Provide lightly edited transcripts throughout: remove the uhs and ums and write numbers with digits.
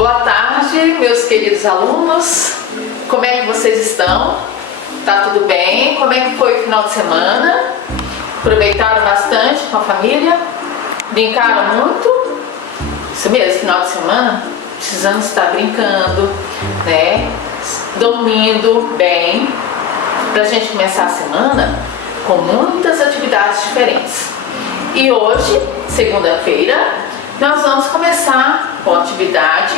Boa tarde, meus queridos alunos. Como é que vocês estão? Tá tudo bem? Como é que foi o final de semana? Aproveitaram bastante com a família? Brincaram muito? Isso mesmo, final de semana precisamos estar brincando, né? Dormindo bem, pra gente começar a semana com muitas atividades diferentes. E hoje, segunda-feira, nós vamos começar com a atividade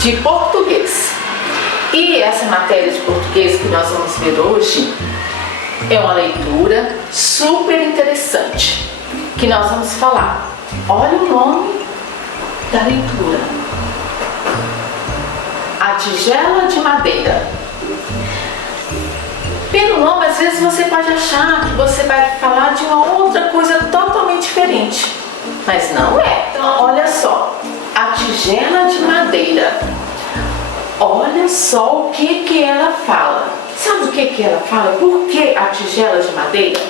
de português. E essa matéria de português que nós vamos ver hoje é uma leitura super interessante que nós vamos falar. Olha o nome da leitura: A Tigela de Madeira. Pelo nome, às vezes você pode achar que você vai falar de uma outra coisa totalmente diferente, mas não é. Então, olha só, A Tigela de Madeira. Olha só o que ela fala. Sabe o que ela fala? Por que a tigela de madeira?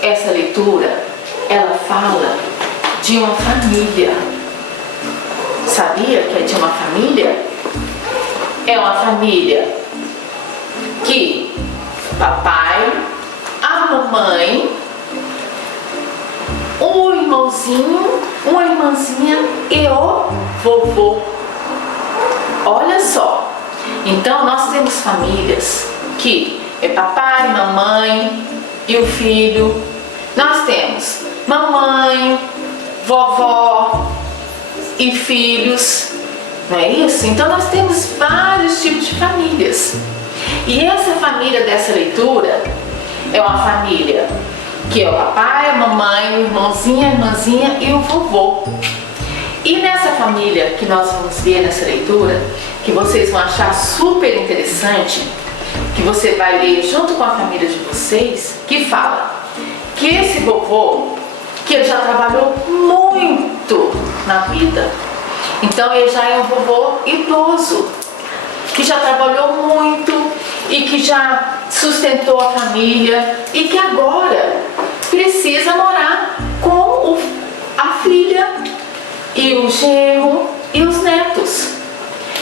Essa leitura, ela fala de uma família. Sabia que é de uma família? É uma família que o papai, a mamãe, um irmãozinho, uma irmãzinha e o vovô. Olha só, então nós temos famílias que é papai, mamãe e o filho. Nós temos mamãe, vovó e filhos, não é isso? Então nós temos vários tipos de famílias. E essa família dessa leitura é uma família que é o papai, a mamãe, o irmãozinho, a irmãzinha e o vovô. E nessa família que nós vamos ver nessa leitura, que vocês vão achar super interessante, que você vai ler junto com a família de vocês, que fala que esse vovô, que ele já trabalhou muito na vida, então ele já é um vovô idoso, que já trabalhou muito e que já sustentou a família e que agora precisa morar com a filha e o genro e os netos.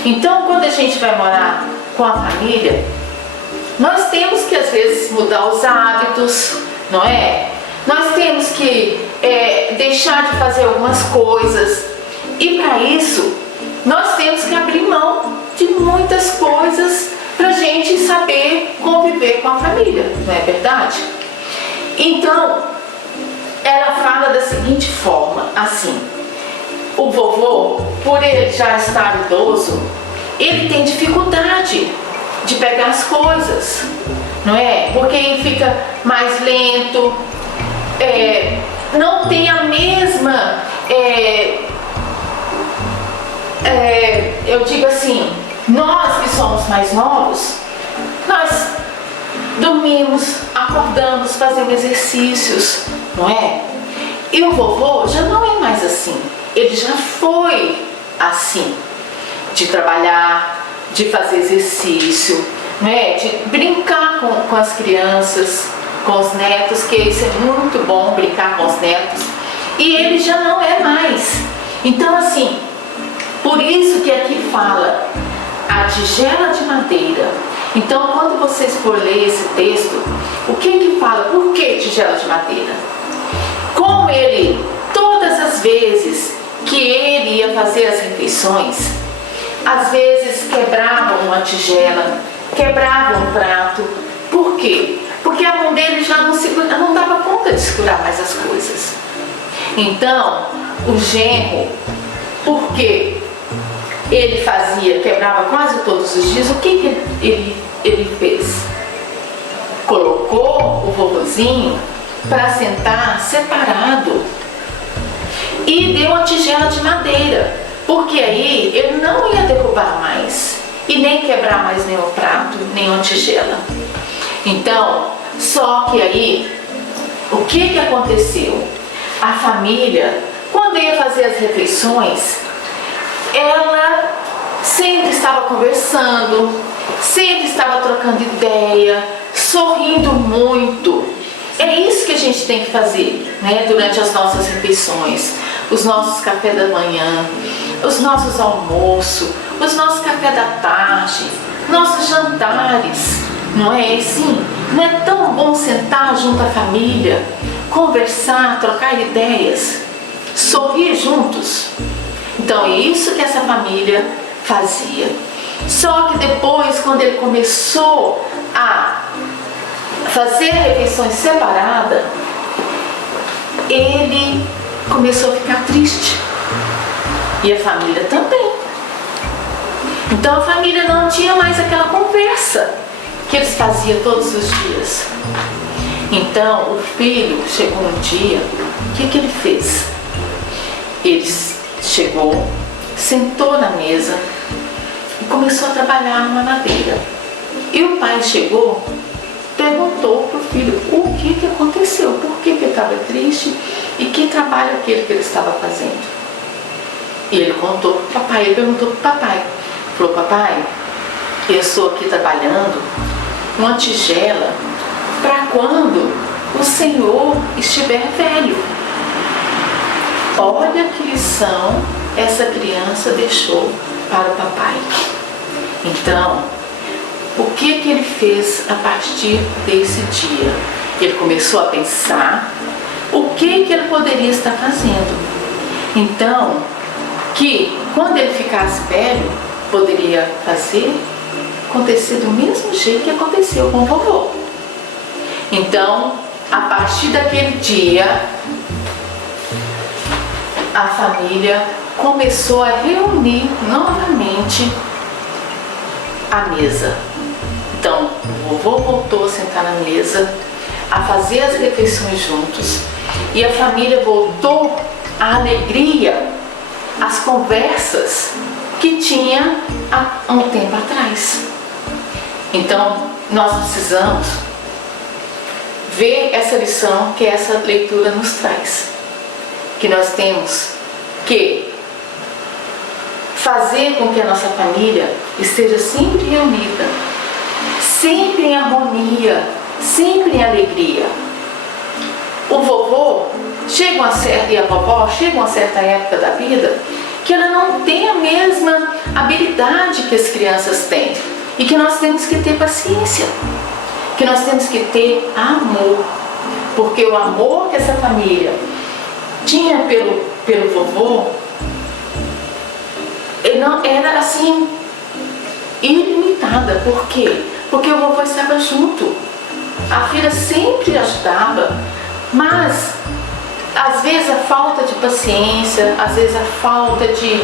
Então, quando a gente vai morar com a família, nós temos que às vezes mudar os hábitos, não é? Nós temos que deixar de fazer algumas coisas, e para isso nós temos que abrir mão de muitas coisas para a gente saber conviver com a família, não é verdade? Então, ela fala da seguinte forma, assim: o vovô, por ele já estar idoso, ele tem dificuldade de pegar as coisas, não é? Porque ele fica mais lento, não tem a mesma, eu digo assim, nós que somos mais novos, nós dormimos, acordamos, fazemos exercícios, não é? E o vovô já não é mais assim. Ele já foi assim, de trabalhar, de fazer exercício, né? De brincar com as crianças, com os netos, que isso é muito bom, brincar com os netos. E ele já não é mais. Então, assim, por isso que aqui fala a tigela de madeira. Então, quando vocês for ler esse texto, o que fala? Por que tigela de madeira? Como ele, todas as vezes que ele ia fazer as refeições, às vezes quebrava uma tigela, quebrava um prato. Por quê? Porque a mão dele já não dava conta de segurar mais as coisas. Então, o genro, porque ele quebrava quase todos os dias, o que ele fez? Colocou o vovozinho para sentar separado e deu uma tigela de madeira, porque aí ele não ia derrubar mais e nem quebrar mais nenhum prato, nenhuma tigela. Então, só que aí, o que aconteceu? A família, quando ia fazer as refeições, ela sempre estava conversando, sempre estava trocando ideia, sorrindo muito. É isso que a gente tem que fazer, né, durante as nossas refeições, os nossos cafés da manhã, os nossos almoços, os nossos café da tarde, nossos jantares, não é assim? Não é tão bom sentar junto à família, conversar, trocar ideias, sorrir juntos? Então é isso que essa família fazia. Só que depois, quando ele começou a fazer refeições separadas, ele começou a ficar triste. E a família também. Então a família não tinha mais aquela conversa que eles faziam todos os dias. Então o filho chegou um dia, o que ele fez? Ele chegou, sentou na mesa e começou a trabalhar na madeira. E o pai chegou, perguntou para o filho o que aconteceu, por que ele estava triste e que trabalho aquele que ele estava fazendo. E ele contou para o papai, ele perguntou para o papai, falou: papai, eu estou aqui trabalhando uma tigela para quando o Senhor estiver velho. Olha que lição essa criança deixou para o papai. Então, o que ele fez a partir desse dia? Ele começou a pensar o que ele poderia estar fazendo. Então, que quando ele ficasse velho, poderia acontecer do mesmo jeito que aconteceu com o vovô. Então, a partir daquele dia, a família começou a reunir novamente a mesa. Então, o vovô voltou a sentar na mesa, a fazer as refeições juntos, e a família voltou à alegria, às conversas que tinha há um tempo atrás. Então, nós precisamos ver essa lição que essa leitura nos traz. Que nós temos que fazer com que a nossa família esteja sempre reunida, sempre em harmonia, sempre em alegria. O vovô e a vovó chegam a uma certa época da vida que ela não tem a mesma habilidade que as crianças têm, e que nós temos que ter paciência, que nós temos que ter amor, porque o amor que essa família tinha pelo vovô não era assim ilimitada. Por quê? Porque o vovô estava junto, a filha sempre ajudava, mas às vezes a falta de paciência, às vezes a falta de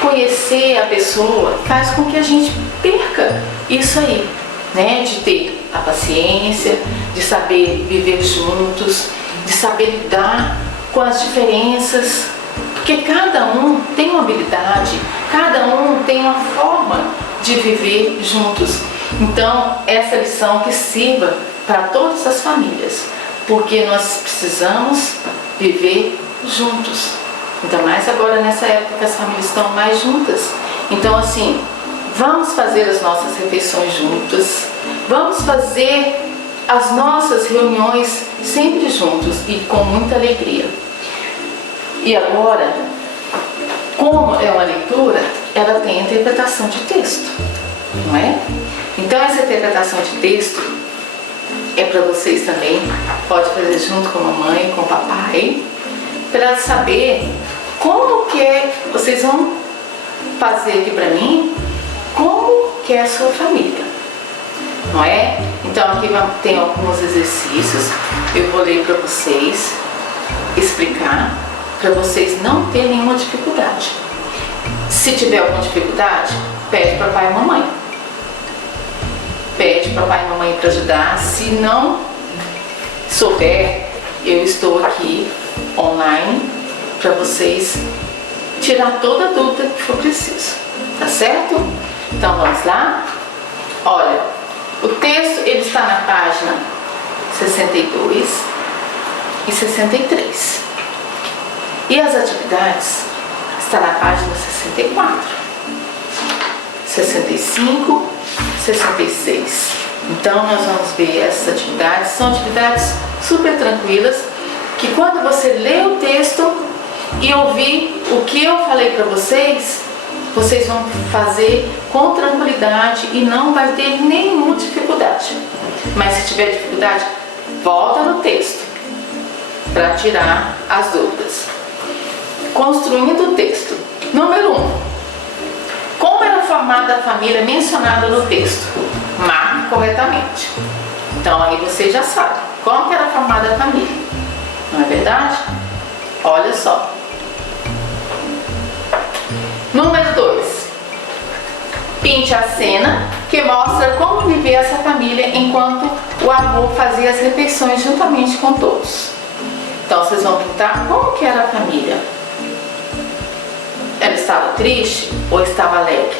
conhecer a pessoa faz com que a gente perca isso aí, né? De ter a paciência, de saber viver juntos, de saber lidar com as diferenças, porque cada um tem uma habilidade, cada um tem uma forma de viver juntos. Então, essa lição que sirva para todas as famílias, porque nós precisamos viver juntos, ainda mais agora nessa época que as famílias estão mais juntas. Então, assim, vamos fazer as nossas refeições juntas, vamos fazer as nossas reuniões sempre juntos e com muita alegria. E agora, como é uma leitura, ela tem interpretação de texto, não é? Então essa interpretação de texto é para vocês também, pode fazer junto com a mamãe, com o papai, para saber como que é, vocês vão fazer aqui para mim, como que é a sua família, não é? Então aqui tem alguns exercícios, eu vou ler para vocês, explicar, para vocês não terem nenhuma dificuldade. Se tiver alguma dificuldade, pede para pai e mamãe. Pede para pai e mamãe para ajudar. Se não souber, eu estou aqui online para vocês tirar toda a dúvida que for preciso. Tá certo? Então vamos lá? Olha, o texto ele está na página 62 e 63. E as atividades estão na página 64, 65, 66. Então nós vamos ver essas atividades. São atividades super tranquilas, que quando você lê o texto, e ouvir o que eu falei para vocês, vocês vão fazer com tranquilidade e não vai ter nenhuma dificuldade. Mas se tiver dificuldade, volta no texto para tirar as dúvidas. Construindo o texto. Número 1. Como era formada a família mencionada no texto? Marque corretamente. Então aí você já sabe como que era formada a família. Não é verdade? Olha só. Número 2. Pinte a cena que mostra como vivia essa família enquanto o avô fazia as refeições juntamente com todos. Então vocês vão pintar como que era a família. Ela estava triste ou estava alegre?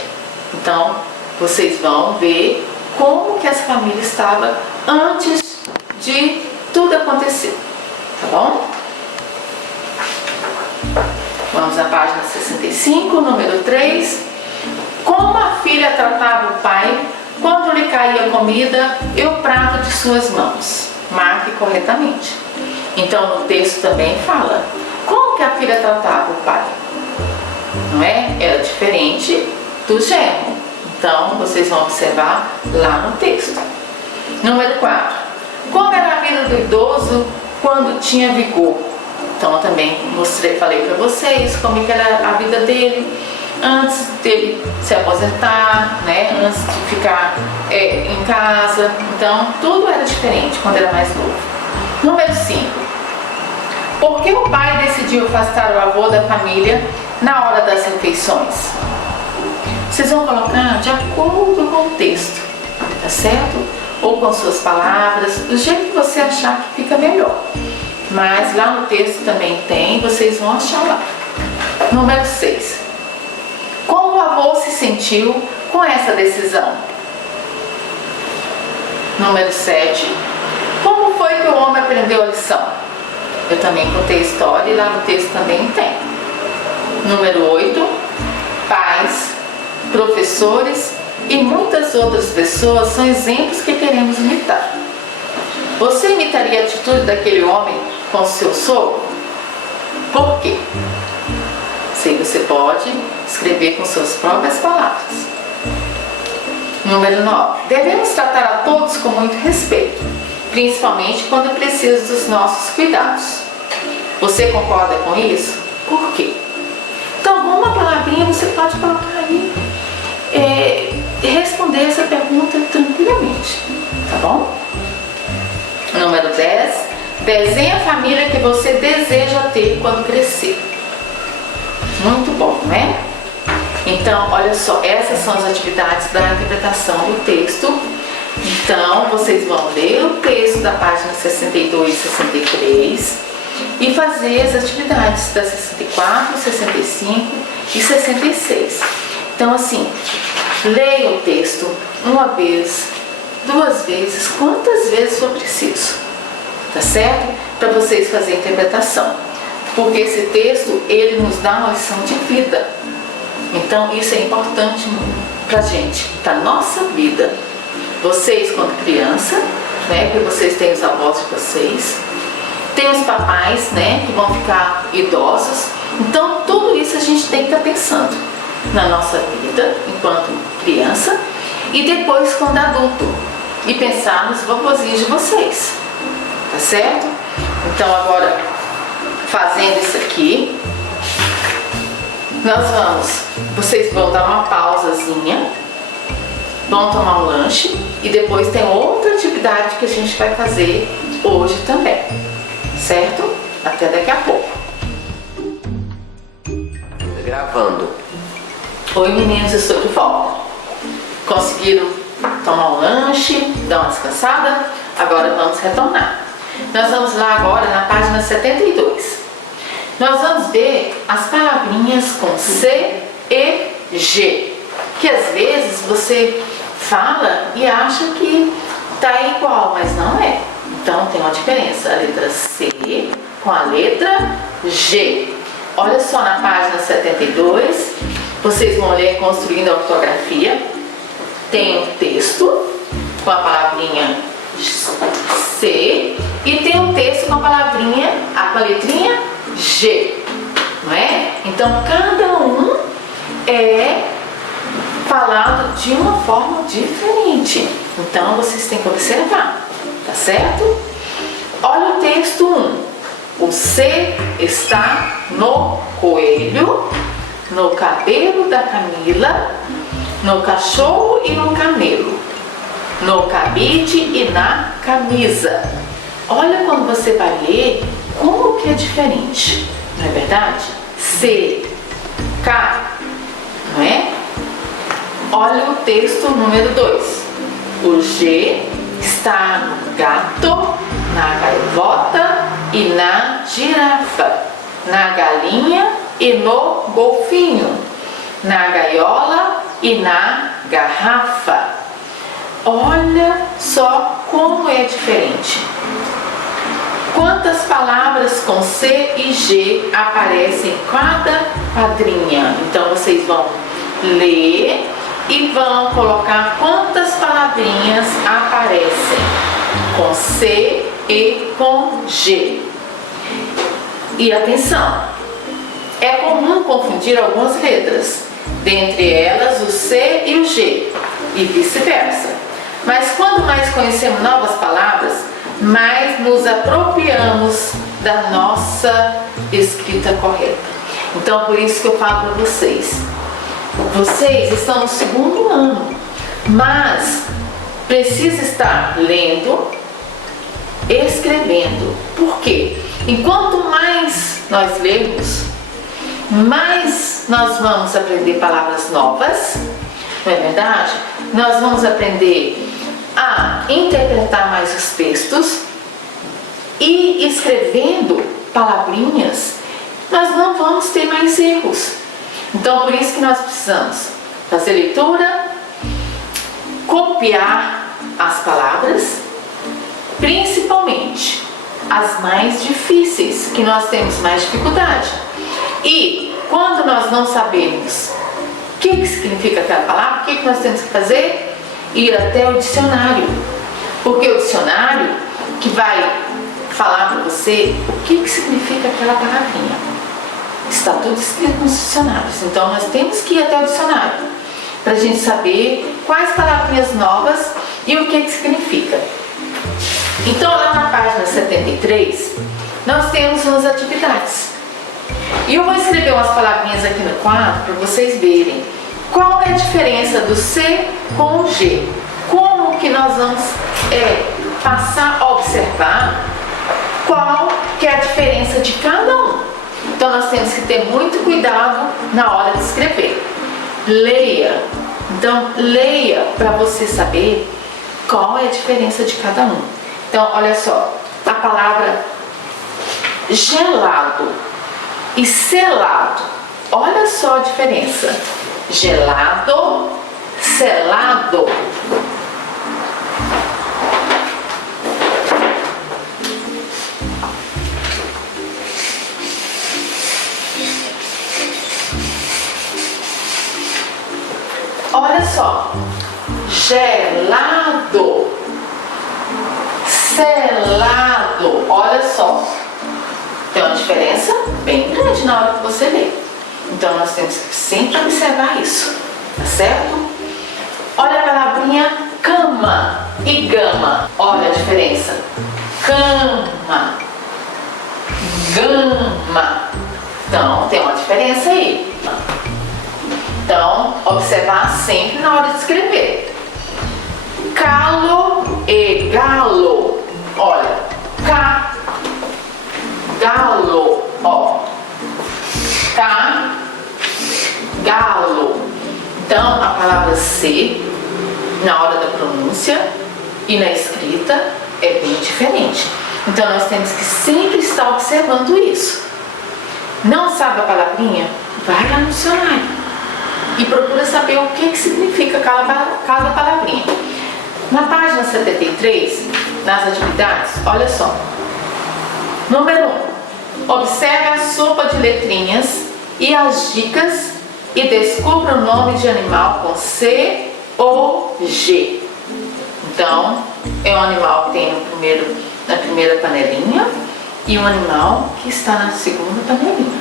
Então vocês vão ver como que essa família estava antes de tudo acontecer. Tá bom? Vamos à página 65, número 3. Como a filha tratava o pai quando lhe caía a comida e o prato de suas mãos? Marque corretamente. Então no texto também fala como que a filha tratava o pai. Não é? Era diferente do genro. Então vocês vão observar lá no texto. Número 4. Como era a vida do idoso quando tinha vigor? Então eu também falei para vocês como que era a vida dele antes dele se aposentar, né? Antes de ficar em casa. Então tudo era diferente quando era mais novo. Número 5. Por que o pai decidiu afastar o avô da família na hora das refeições? Vocês vão colocar de acordo com o texto, tá certo? Ou com suas palavras, do jeito que você achar que fica melhor. Mas lá no texto também tem, vocês vão achar lá. Número 6. Como o avô se sentiu com essa decisão? Número 7. Como foi que o homem aprendeu a lição? Eu também contei a história e lá no texto também tem. Número 8. Pais, professores e muitas outras pessoas são exemplos que queremos imitar. Você imitaria a atitude daquele homem com seu sogro? Por quê? Se você pode escrever com suas próprias palavras. Número 9. Devemos tratar a todos com muito respeito, principalmente quando precisa dos nossos cuidados. Você concorda com isso? Por quê? Então, alguma palavrinha você pode colocar aí e responder essa pergunta tranquilamente, tá bom? Número 10. Desenhe a família que você deseja ter quando crescer. Muito bom, né? Então, olha só, essas são as atividades da interpretação do texto. Então, vocês vão ler o texto da página 62 e 63 e fazer as atividades da 64, 65 e 66. Então, assim, leia o texto uma vez, 2 vezes, quantas vezes for preciso, tá certo? Para vocês fazerem a interpretação. Porque esse texto, ele nos dá uma lição de vida. Então, isso é importante pra gente, pra nossa vida. Vocês, quando criança, né, porque vocês têm os avós de vocês, tem os papais, né, que vão ficar idosos. Então, tudo isso a gente tem que estar pensando na nossa vida, enquanto criança, e depois quando adulto. E pensar nos vovozinhos de vocês, tá certo? Então, agora, fazendo isso aqui, vocês vão dar uma pausazinha, vão tomar um lanche e depois tem outra atividade que a gente vai fazer hoje também, certo? Até daqui a pouco. Gravando. Oi meninos, estou de volta. Conseguiram tomar um lanche, dar uma descansada? Agora vamos retornar. Nós vamos lá agora na página 72. Nós vamos ver as palavrinhas com C e G, que às vezes você fala e acha que tá igual, mas não é. Então tem uma diferença, a letra C com a letra G. Olha só na página 72, vocês vão ler Construindo a Ortografia. Tem um texto com a palavrinha C e tem um texto com a palavrinha, com a letrinha G. não é? Então cada um é falado de uma forma diferente. Então vocês têm que observar, tá certo? Olha o texto 1. O C está no coelho, no cabelo da Camila, no cachorro e no camelo, no cabide e na camisa. Olha quando você vai ler como que é diferente, não é verdade? C, K, não é? Olha o texto número 2. O G está no gato, na gaivota e na girafa, na galinha e no golfinho, na gaiola e na garrafa. Olha só como é diferente. Quantas palavras com C e G aparecem em cada quadrinha? Então vocês vão ler e vão colocar quantas palavrinhas aparecem com C e com G. E atenção, é comum confundir algumas letras, dentre elas o C e o G, e vice-versa. Mas quando mais conhecemos novas palavras, mais nos apropriamos da nossa escrita correta. Então, por isso que eu falo para vocês. Vocês estão no 2º ano, mas precisa estar lendo, escrevendo. Por quê? Enquanto mais nós lermos, mais nós vamos aprender palavras novas, não é verdade? Nós vamos aprender a interpretar mais os textos e escrevendo palavrinhas, nós não vamos ter mais erros. Então, por isso que nós precisamos fazer leitura, copiar as palavras, principalmente as mais difíceis, que nós temos mais dificuldade. E quando nós não sabemos o que significa aquela palavra, o que nós temos que fazer? Ir até o dicionário, porque o dicionário que vai falar para você o que significa aquela palavrinha. Está tudo escrito nos dicionários, então nós temos que ir até o dicionário para a gente saber quais palavrinhas novas e o que significa. Então lá na página 73 nós temos umas atividades e eu vou escrever umas palavrinhas aqui no quadro para vocês verem qual é a diferença do C com o G, como que nós vamos passar a observar qual que é a diferença de cada um. Então nós temos que ter muito cuidado na hora de escrever. Leia. Então leia para você saber qual é a diferença de cada um. Então olha só, a palavra gelado e selado. Olha só a diferença. Gelado, selado. Olha só, gelado, selado, olha só, tem uma diferença bem grande na hora que você lê. Então nós temos que sempre observar isso, tá certo? Olha a palavrinha cama e gama, olha a diferença, cama, gama, então tem uma diferença aí. Então, observar sempre na hora de escrever. Calo e galo. Olha, galo, ó. Galo. Então, a palavra C, na hora da pronúncia e na escrita, é bem diferente. Então, nós temos que sempre estar observando isso. Não sabe a palavrinha? Vai lá no dicionário e procura saber o que significa cada palavrinha. Na página 73, nas atividades, olha só. Número 1. Observe a sopa de letrinhas e as dicas e descubra o nome de animal com C ou G. Então, é um animal que tem na primeira panelinha e um animal que está na segunda panelinha.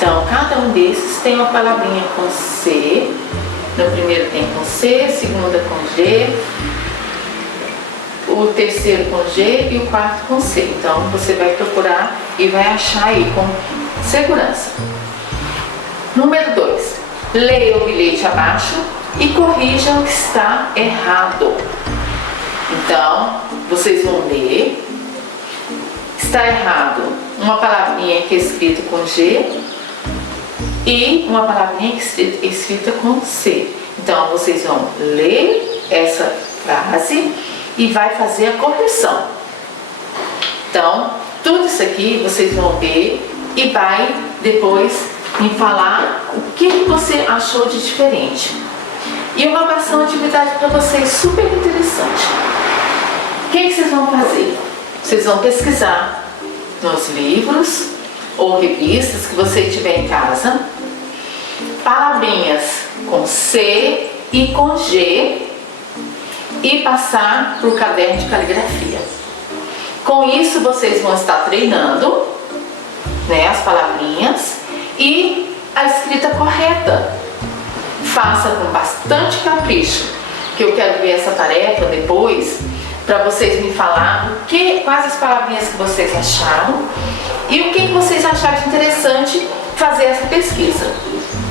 Então, cada um desses tem uma palavrinha com C. No primeiro tem com C, segunda com G, o terceiro com G e o quarto com C. Então, você vai procurar e vai achar aí com segurança. Número 2. Leia o bilhete abaixo e corrija o que está errado. Então, vocês vão ler. Está errado uma palavrinha que é escrita com G e uma palavrinha que é escrita com C. Então, vocês vão ler essa frase e vai fazer a correção. Então, tudo isso aqui vocês vão ver e vai depois me falar o que você achou de diferente. E eu vou passar uma atividade para vocês super interessante. O que vocês vão fazer? Vocês vão pesquisar nos livros ou revistas que você tiver em casa, palavrinhas com C e com G e passar para o caderno de caligrafia. Com isso vocês vão estar treinando, né, as palavrinhas e a escrita correta. Faça com bastante capricho, que eu quero ver essa tarefa depois para vocês me falar quais as palavrinhas que vocês acharam e o que vocês acharam de interessante fazer essa pesquisa,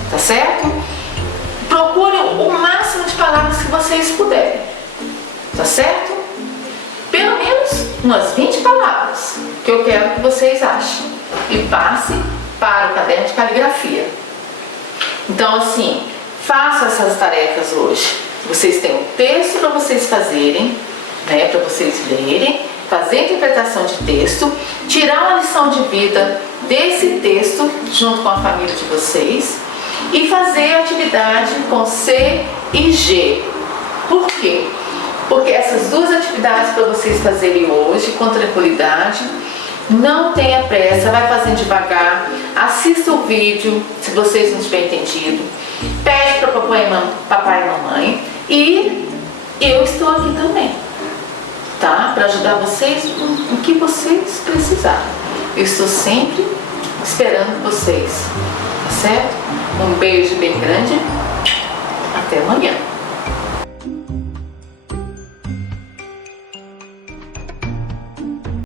tá certo? Procurem o máximo de palavras que vocês puderem, tá certo? Pelo menos umas 20 palavras que eu quero que vocês achem e passe para o caderno de caligrafia. Então, assim, façam essas tarefas hoje. Vocês têm um texto para vocês fazerem, né, para vocês lerem, fazer a interpretação de texto, tirar uma lição de vida desse texto junto com a família de vocês e fazer a atividade com C e G. Por quê? Porque essas duas atividades para vocês fazerem hoje com tranquilidade, não tenha pressa, vai fazendo devagar, assista o vídeo se vocês não tiverem entendido, pede para papai e mamãe e eu estou aqui também, tá? Para ajudar vocês no que vocês precisarem. Eu estou sempre esperando vocês, tá certo? Um beijo bem grande, até amanhã.